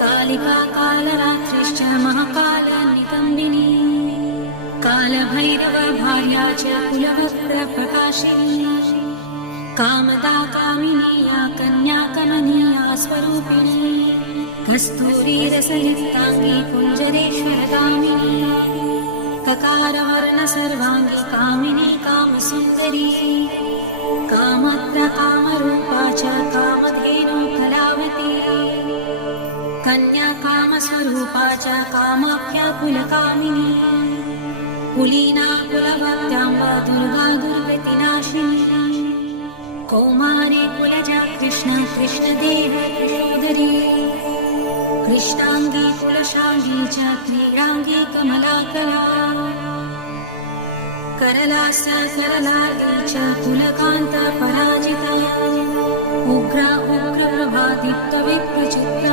कालिका कालरात्रिश्च महाकालनिकम्बिनी कालभैरव भार्या च कुलवस्त्रप्रकाशिनी कामदा कामिनी या कन्या कमनीया स्वरूपिणी कस्तूरीरसयुक्ताङ्गी कुञ्जरेश्वरगामिनी ककारवर्ण सर्वाङ्गी कामिनी कामसुन्दरी कामत्र कामरूपा च कामधेनु कलावती कन्या कामस्वरूपा च कामाख्या कुलकामिनी कुलीना कुलवत्याम्ब दुर्गा दुर्गतिनाशिनी कौमारी कुलजा कृष्ण कृष्णदेव यशोदरी कृष्णांगी कुलशांगी च क्रीडांगी कमलाकला करलास करलार्दी च कुलकांत पराजिता उग्रा उग्रप्रभादीप्त विप्रचित्त